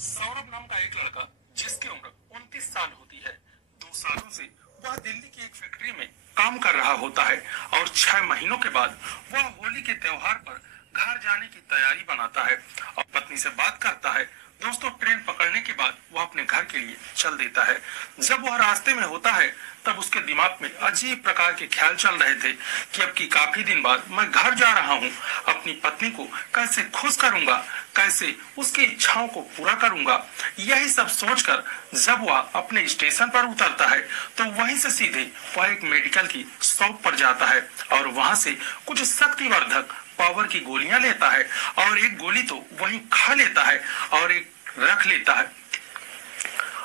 सौरभ नाम का एक लड़का जिसकी उम्र 29 साल होती है। 2 सालों से वह दिल्ली की एक फैक्ट्री में काम कर रहा होता है और 6 महीनों के बाद वह होली के त्योहार पर घर जाने की तैयारी बनाता है और पत्नी से बात करता है। दोस्तों, ट्रेन पकड़ने के बाद वह अपने घर के लिए चल देता है। जब वह रास्ते में होता है तब उसके दिमाग में अजीब प्रकार के ख्याल चल रहे थे कि अब की काफी दिन बाद मैं घर जा रहा हूँ, अपनी पत्नी को कैसे खुश करूंगा, कैसे उसकी इच्छाओं को पूरा करूंगा। यही सब सोचकर जब वह अपने स्टेशन पर उतरता है तो वहीं से सीधे वह एक मेडिकल की शॉप पर जाता है और वहां से कुछ शक्तिवर्धक पावर की गोलियां लेता है और एक गोली तो वहीं खा लेता है और एक रख लेता है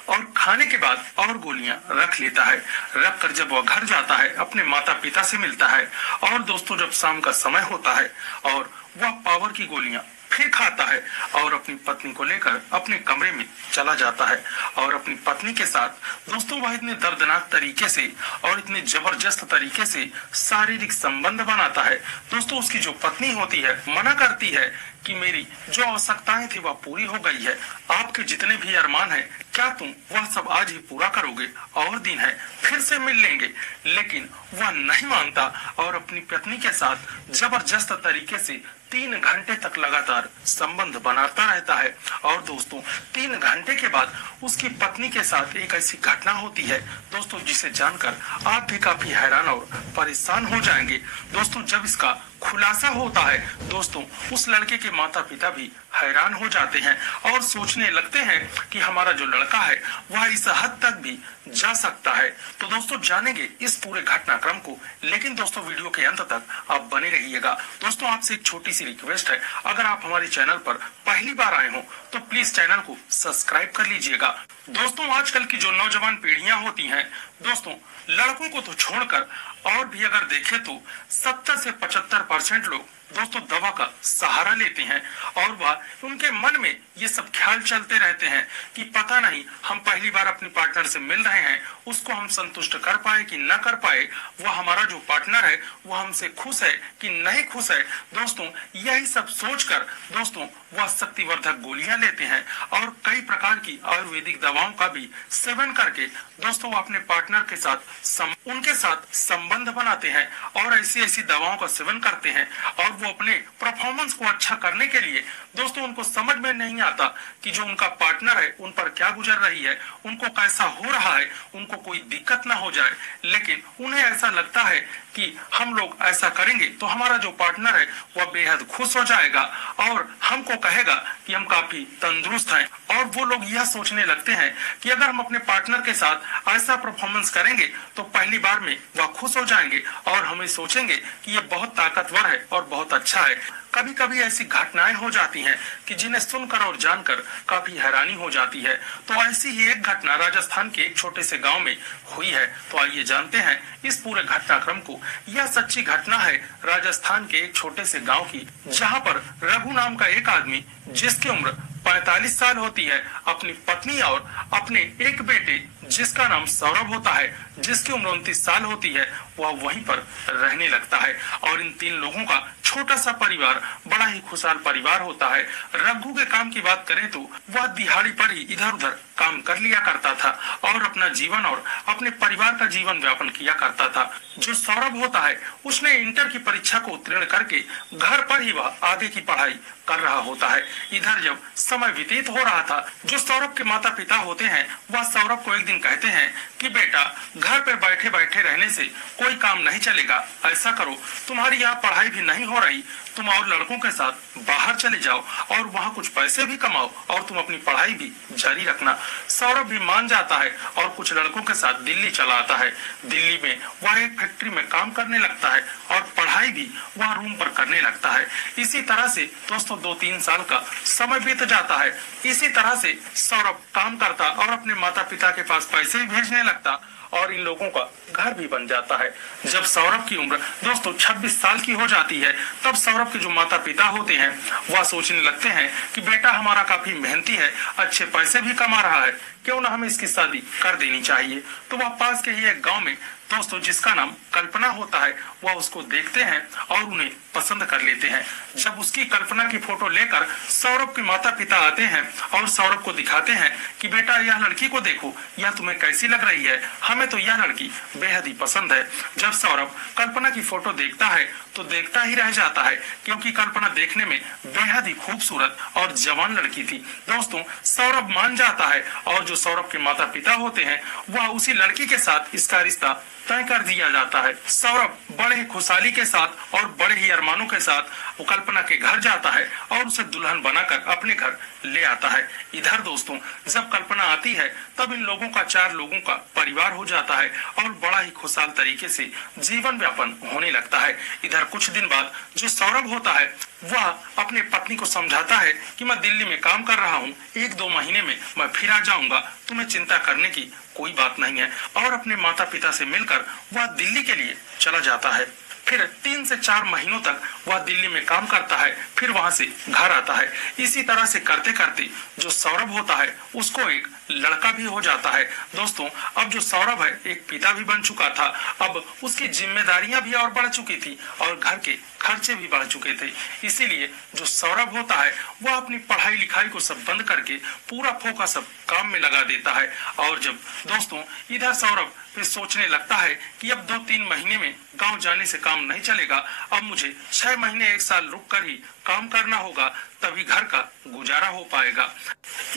और खाने के बाद और गोलियां रख लेता है। रख कर जब वह घर जाता है अपने माता पिता से मिलता है और दोस्तों जब शाम का समय होता है और वह पावर की गोलियां फिर खाता है और अपनी पत्नी को लेकर अपने कमरे में चला जाता है और अपनी पत्नी के साथ दोस्तों वह इतने दर्दनाक तरीके से और इतने जबरदस्त तरीके से शारीरिक संबंध बनाता है। दोस्तों, उसकी जो पत्नी होती है मना करती है कि मेरी जो आवश्यकताएं थी वह पूरी हो गई है, आपके जितने भी अरमान हैं क्या तुम वह सब आज ही पूरा करोगे, और दिन है फिर से मिल लेंगे। लेकिन वह नहीं मानता और अपनी पत्नी के साथ जबरदस्त तरीके से 3 घंटे तक लगातार संबंध बनाता रहता है। और दोस्तों 3 घंटे के बाद उसकी पत्नी के साथ एक ऐसी घटना होती है दोस्तों जिसे जानकर आप भी काफी हैरान और परेशान हो जाएंगे। दोस्तों जब इसका खुलासा होता है दोस्तों उस लड़के के माता पिता भी हैरान हो जाते हैं और सोचने लगते हैं कि हमारा जो लड़का है वह इस हद तक भी जा सकता है। तो दोस्तों जानेंगे इस पूरे घटनाक्रम को, लेकिन दोस्तों वीडियो के अंत तक आप बने रहिएगा। दोस्तों आपसे एक छोटी सी रिक्वेस्ट है, अगर आप हमारे चैनल पर पहली बार आए हो तो प्लीज चैनल को सब्सक्राइब कर लीजिएगा। दोस्तों आजकल की जो नौजवान पीढ़ियां होती हैं दोस्तों, लड़कों को तो छोड़कर और भी अगर देखें तो 70 से 75% लोग दोस्तों दवा का सहारा लेते हैं और वह उनके मन में ये सब ख्याल चलते रहते हैं कि पता नहीं हम पहली बार अपने पार्टनर से मिल रहे हैं, उसको हम संतुष्ट कर पाए कि न कर पाए, वह हमारा जो पार्टनर है वह हमसे खुश है कि नहीं खुश है। दोस्तों यही सब सोचकर दोस्तों वह शक्तिवर्धक गोलियां लेते हैं और कई प्रकार की आयुर्वेदिक दवाओं का भी सेवन करके दोस्तों वो अपने पार्टनर के साथ उनके साथ संबंध बनाते हैं और ऐसी ऐसी दवाओं का सेवन करते हैं और वो अपने परफॉर्मेंस को अच्छा करने के लिए दोस्तों उनको समझ में नहीं आता कि जो उनका पार्टनर है उन पर क्या गुजर रही है, उनको कैसा हो रहा है, उनको कोई दिक्कत ना हो जाए। लेकिन उन्हें ऐसा लगता है कि हम लोग ऐसा करेंगे तो हमारा जो पार्टनर है वह बेहद खुश हो जाएगा और हमको कहेगा कि हम काफी तंदुरुस्त हैं। और वो लोग यह सोचने लगते हैं कि अगर हम अपने पार्टनर के साथ ऐसा परफॉर्मेंस करेंगे तो पहली बार में वह खुश हो जाएंगे और हमें सोचेंगे कि ये बहुत ताकतवर है और बहुत अच्छा है। कभी कभी ऐसी घटनाएं हो जाती हैं कि जिन्हें सुनकर और जानकर काफी हैरानी हो जाती है। तो ऐसी ही एक घटना राजस्थान के एक छोटे से गांव में हुई है। तो आइए जानते हैं इस पूरे घटनाक्रम को। यह सच्ची घटना है राजस्थान के एक छोटे से गांव की, जहां पर रघु नाम का एक आदमी जिसकी उम्र 45 साल होती है, अपनी पत्नी और अपने एक बेटे जिसका नाम सौरभ होता है जिसकी उम्र 29 साल होती है, वह वहीं पर रहने लगता है। और इन 3 लोगों का छोटा सा परिवार बड़ा ही खुशहाल परिवार होता है। रघु के काम की बात करें तो वह दिहाड़ी पर ही इधर उधर काम कर लिया करता था और अपना जीवन और अपने परिवार का जीवन व्यापन किया करता था। जो सौरभ होता है उसने इंटर की परीक्षा को उत्तीर्ण करके घर पर ही वह आगे की पढ़ाई कर रहा होता है। इधर जब समय व्यतीत हो रहा था, जो सौरभ के माता पिता होते हैं वह सौरभ को एक दिन कहते हैं कि बेटा घर पे बैठे बैठे रहने से कोई काम नहीं चलेगा, ऐसा करो तुम्हारी यहाँ पढ़ाई भी नहीं हो रही, तुम और लड़कों के साथ बाहर चले जाओ और वहाँ कुछ पैसे भी कमाओ और तुम अपनी पढ़ाई भी जारी रखना। सौरभ भी मान जाता है और कुछ लड़कों के साथ दिल्ली चला आता है। दिल्ली में वह एक फैक्ट्री में काम करने लगता है और पढ़ाई भी वह रूम पर करने लगता है। इसी तरह से दोस्तों 2-3 साल का समय बीत जाता है। इसी तरह से सौरभ काम करता और अपने माता पिता के पास पैसे भी भेजने लगता और इन लोगों का घर भी बन जाता है। जब सौरभ की उम्र दोस्तों 26 साल की हो जाती है तब सौरभ के जो माता पिता होते हैं वह सोचने लगते हैं कि बेटा हमारा काफी मेहनती है, अच्छे पैसे भी कमा रहा है, क्यों ना हमें इसकी शादी कर देनी चाहिए। तो वह पास के ही एक गांव में दोस्तों जिसका नाम कल्पना होता है वह उसको देखते हैं और उन्हें पसंद कर लेते हैं। जब उसकी कल्पना की फोटो लेकर सौरभ के माता पिता आते हैं और सौरभ को दिखाते हैं कि बेटा यह लड़की को देखो, यह तुम्हें कैसी लग रही है, हमें तो यह लड़की बेहद ही पसंद है। जब सौरभ कल्पना की फोटो देखता है तो देखता ही रह जाता है, क्योंकि कल्पना देखने में बेहद ही खूबसूरत और जवान लड़की थी। दोस्तों सौरभ मान जाता है और जो सौरभ के माता पिता होते हैं वह उसी लड़की के साथ इसका रिश्ता तय कर दिया जाता है। सौरभ बड़े ही खुशहाली के साथ और बड़े ही अरमानों के साथ वो कल्पना के घर जाता है और उसे दुल्हन बनाकर अपने घर ले आता है। इधर दोस्तों जब कल्पना आती है तब इन लोगों का 4 लोगों का परिवार हो जाता है और बड़ा ही खुशहाल तरीके से जीवन यापन होने लगता है। इधर कुछ दिन बाद जो सौरभ होता है वह अपने पत्नी को समझाता है कि मैं दिल्ली में काम कर रहा हूँ, 1-2 महीने में मैं फिर आ जाऊंगा, तुम्हें चिंता करने की कोई बात नहीं है। और अपने माता पिता से मिलकर वह दिल्ली के लिए चला जाता है। फिर 3 से 4 महीनों तक वह दिल्ली में काम करता है, फिर वहां से घर आता है। इसी तरह से करते करते जो सौरभ होता है उसको एक लड़का भी हो जाता है। दोस्तों अब जो सौरभ है एक पिता भी बन चुका था, अब उसकी जिम्मेदारियां भी और बढ़ चुकी थी और घर के खर्चे भी बढ़ चुके थे। इसीलिए जो सौरभ होता है वह अपनी पढ़ाई लिखाई को सब बंद करके पूरा फोकस सब काम में लगा देता है। और जब दोस्तों इधर सौरभ फिर सोचने लगता है कि अब 2-3 महीने में गांव जाने से काम नहीं चलेगा, अब मुझे 6 महीने 1 साल रुक कर ही काम करना होगा, तभी घर का गुजारा हो पाएगा।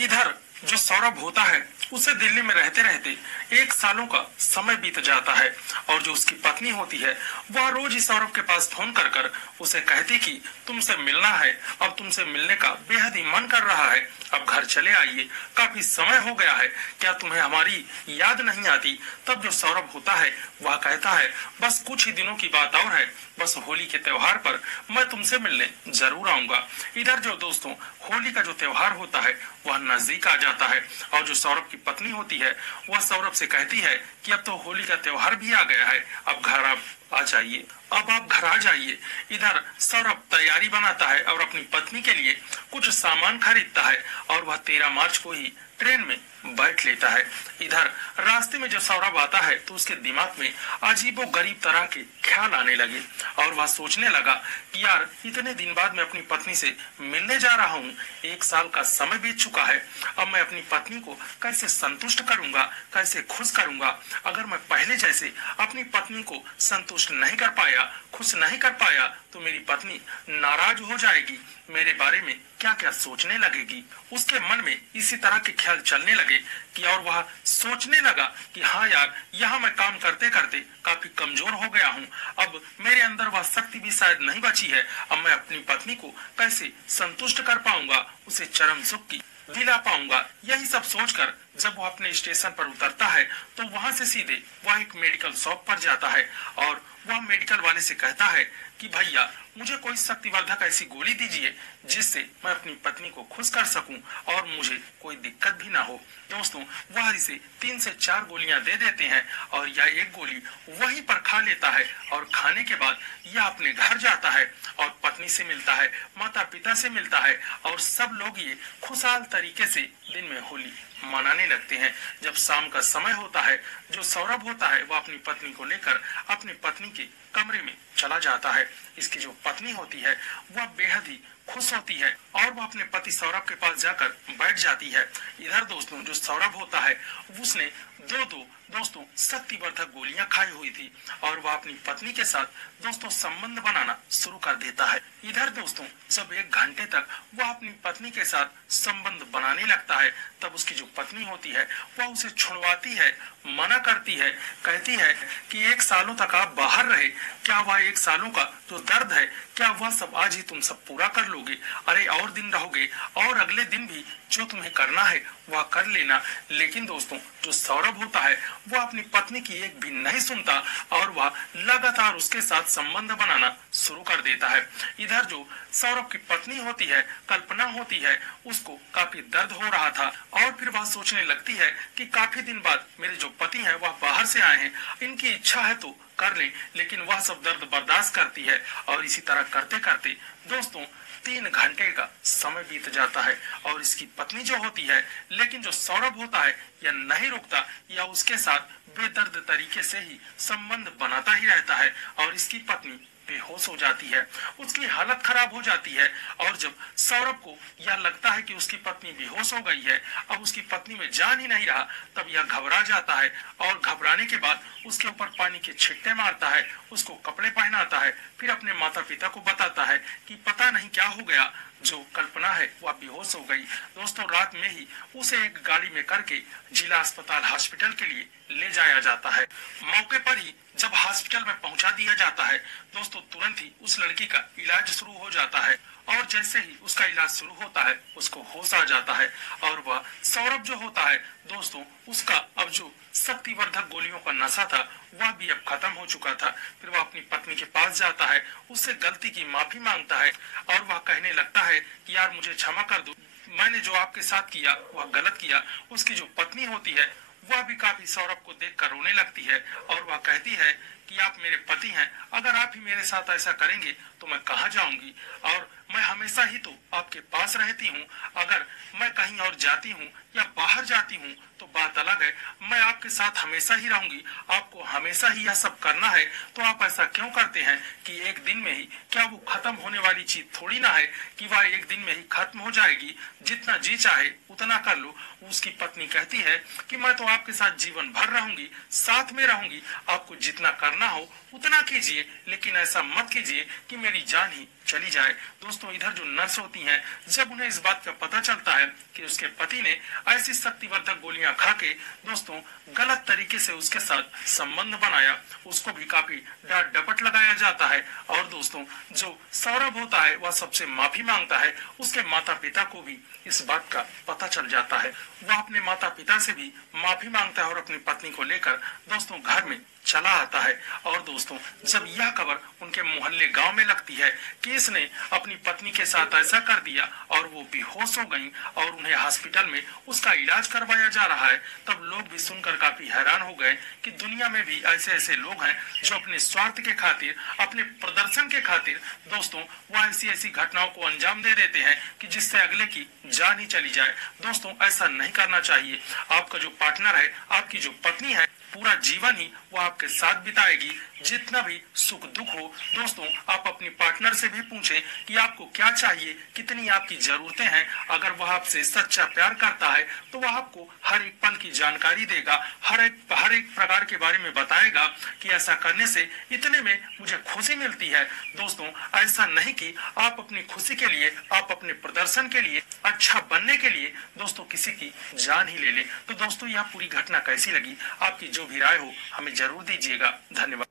इधर जो सौरभ होता है उसे दिल्ली में रहते रहते 1 सालों का समय बीत जाता है और जो उसकी पत्नी होती है वह रोज ही सौरभ के पास फोन कर कर उसे कहती कि तुमसे मिलना है, अब तुमसे मिलने का बेहद ही मन कर रहा है, अब घर चले आइए, काफी समय हो गया है, क्या तुम्हें हमारी याद नहीं आती। तब जो सौरभ होता है वह कहता है बस कुछ ही दिनों की बात और है, बस होली के त्योहार पर मैं तुमसे मिलने जरूर आऊंगा। इधर जो दोस्तों होली का जो त्योहार होता है वह नजदीक आ जाता है और जो सौरभ की पत्नी होती है वह सौरभ से कहती है कि अब तो होली का त्योहार भी आ गया है, अब घर आप आ जाइए, अब आप घर आ जाइए। इधर सौरभ तैयारी बनाता है और अपनी पत्नी के लिए कुछ सामान खरीदता है और वह 13 मार्च को ही ट्रेन में बैठ लेता है। इधर रास्ते में जब सौरभ आता है तो उसके दिमाग में अजीबो गरीब तरह के ख्याल आने लगे और वह सोचने लगा कि यार इतने दिन बाद मैं अपनी पत्नी से मिलने जा रहा हूँ, 1 साल का समय बीत चुका है, अब मैं अपनी पत्नी को कैसे संतुष्ट करूंगा, कैसे खुश करूंगा। अगर मैं पहले जैसे अपनी पत्नी को संतुष्ट नहीं कर पाया, खुश नहीं कर पाया तो मेरी पत्नी नाराज हो जाएगी, मेरे बारे में क्या क्या सोचने लगेगी। उसके मन में इसी तरह के ख्याल चलने लगे कि और वह सोचने लगा कि हाँ यार यहाँ मैं काम करते करते काफी कमजोर हो गया हूँ, अब मेरे अंदर वह शक्ति भी शायद नहीं बची है, अब मैं अपनी पत्नी को कैसे संतुष्ट कर पाऊंगा, उसे चरम सुख की दिला पाऊंगा। यही सब सोचकर जब वो अपने स्टेशन पर उतरता है तो वहां से सीधे वह एक मेडिकल शॉप पर जाता है और वह मेडिकल वाले से कहता है कि भैया मुझे कोई शक्तिवर्धक ऐसी गोली दीजिए जिससे मैं अपनी पत्नी को खुश कर सकूं और मुझे कोई दिक्कत भी ना हो। दोस्तों वह इसे 3 से 4 गोलियां दे देते हैं और यह एक गोली वहीं पर खा लेता है और खाने के बाद यह अपने घर जाता है और पत्नी से मिलता है, माता पिता से मिलता है और सब लोग ये खुशहाल तरीके से दिन में होली मनाने लगते हैं। जब शाम का समय होता है जो सौरभ होता है वह अपनी पत्नी को लेकर अपनी पत्नी के कमरे में चला जाता है। इसकी जो पत्नी होती है वह बेहद ही खुश होती है और वह अपने पति सौरभ के पास जाकर बैठ जाती है। इधर दोस्तों जो सौरभ होता है उसने दो दोस्तों शक्तिवर्धक गोलियां खाई हुई थी और वह अपनी पत्नी के साथ दोस्तों संबंध बनाना शुरू कर देता है। इधर दोस्तों जब 1 घंटे तक वह अपनी पत्नी के साथ संबंध बनाने लगता है तब उसकी जो पत्नी होती है वह उसे छुड़वाती है, मना करती है, कहती है कि 1 सालों तक आप बाहर रहे, क्या वह 1 सालों का जो दर्द है क्या वह सब आज ही तुम सब पूरा कर लोगे, अरे और दिन रहोगे और अगले दिन भी जो तुम्हें करना है वह कर लेना। लेकिन दोस्तों जो सौरभ होता है वह अपनी पत्नी की एक भी नहीं सुनता और वह लगातार उसके साथ संबंध बनाना शुरू कर देता है। इधर जो सौरभ की पत्नी होती है, कल्पना होती है, उसको काफी दर्द हो रहा था और फिर वह सोचने लगती है कि काफी दिन बाद मेरे जो पति हैं वह बाहर से आए हैं, इनकी इच्छा है तो कर लें, लेकिन वह सब दर्द बर्दाश्त करती है और इसी तरह करते करते दोस्तों 3 घंटे का समय बीत जाता है और इसकी पत्नी जो होती है, लेकिन जो सौरभ होता है यह नहीं रुकता या उसके साथ बेदर्द तरीके से ही संबंध बनाता ही रहता है और इसकी पत्नी बेहोश हो जाती है, उसकी हालत खराब हो जाती है। और जब सौरभ को यह लगता है कि उसकी पत्नी बेहोश हो गई है, अब उसकी पत्नी में जान ही नहीं रहा, तब यह घबरा जाता है और घबराने के बाद उसके ऊपर पानी के छिट्टे मारता है, उसको कपड़े पहनाता है, फिर अपने माता पिता को बताता है कि पता नहीं क्या हो गया, जो कल्पना है वह बेहोश हो गई। दोस्तों रात में ही उसे एक गाड़ी में करके जिला अस्पताल हॉस्पिटल के लिए ले जाया जाता है। मौके पर ही जब हॉस्पिटल में पहुंचा दिया जाता है दोस्तों, तुरंत ही उस लड़की का इलाज शुरू हो जाता है और जैसे ही उसका इलाज शुरू होता है उसको होश आ जाता है और वह सौरभ जो होता है दोस्तों, उसका अब जो शक्तिवर्धक गोलियों का नशा था वह भी अब खत्म हो चुका था। फिर वह अपनी पत्नी के पास जाता है, उससे गलती की माफी मांगता है और वह कहने लगता है कि यार मुझे क्षमा कर दो, मैंने जो आपके साथ किया वह गलत किया। उसकी जो पत्नी होती है वह भी काफी सौरभ को देखकर रोने लगती है और वह कहती है कि आप मेरे पति हैं, अगर आप ही मेरे साथ ऐसा करेंगे तो मैं कहाँ जाऊंगी, और मैं हमेशा ही तो आपके पास रहती हूँ, अगर मैं कहीं और जाती हूँ या बाहर जाती हूँ तो बात अलग है, मैं आपके साथ हमेशा ही रहूंगी, आपको हमेशा ही यह सब करना है, तो आप ऐसा क्यों करते हैं कि एक दिन में ही, क्या वो खत्म होने वाली चीज थोड़ी ना है कि वह एक दिन में ही खत्म हो जाएगी, जितना जी चाहे उतना कर लो। उसकी पत्नी कहती है कि मैं तो आपके साथ जीवन भर रहूंगी, साथ में रहूंगी, आपको जितना करना हो उतना कीजिए, लेकिन ऐसा मत कीजिए कि मेरी जान ही चली जाए। दोस्तों इधर जो नर्स होती हैं, जब उन्हें इस बात का पता चलता है कि उसके पति ने ऐसी शक्तिवर्धक गोलियां खा के दोस्तों गलत तरीके से उसके साथ संबंध बनाया, उसको भी काफी डांट डपट लगाया जाता है और दोस्तों जो सौरभ होता है वह सबसे माफी मांगता है। उसके माता पिता को भी इस बात का पता चल जाता है, वह अपने माता पिता से भी माफी मांगता है और अपनी पत्नी को लेकर दोस्तों घर में चला आता है। और दोस्तों जब यह खबर उनके मोहल्ले गांव में लगती है कि इसने अपनी पत्नी के साथ ऐसा कर दिया और वो बेहोश हो गई और उन्हें हॉस्पिटल में उसका इलाज करवाया जा रहा है, तब लोग भी सुनकर काफी हैरान हो गए कि दुनिया में भी ऐसे ऐसे लोग हैं जो अपने स्वार्थ के खातिर, अपने प्रदर्शन के खातिर दोस्तों वो ऐसी ऐसी घटनाओं को अंजाम दे देते हैं कि जिससे अगले की जान ही चली जाए। दोस्तों ऐसा नहीं करना चाहिए। आपका जो पार्टनर है, आपकी जो पत्नी है, पूरा जीवन ही वो आपके साथ बिताएगी, जितना भी सुख दुख हो। दोस्तों आप अपनी पार्टनर से भी पूछें कि आपको क्या चाहिए, कितनी आपकी जरूरतें हैं। अगर वह आपसे सच्चा प्यार करता है तो वह आपको हर एक पल की जानकारी देगा, हर एक प्रकार के बारे में बताएगा कि ऐसा करने से इतने में मुझे खुशी मिलती है। दोस्तों ऐसा नहीं कि आप अपनी खुशी के लिए, आप अपने प्रदर्शन के लिए, अच्छा बनने के लिए दोस्तों किसी की जान ही ले ले। तो दोस्तों यह पूरी घटना कैसी लगी, आपकी जो भी राय हो हमें जरूर दीजिएगा। धन्यवाद।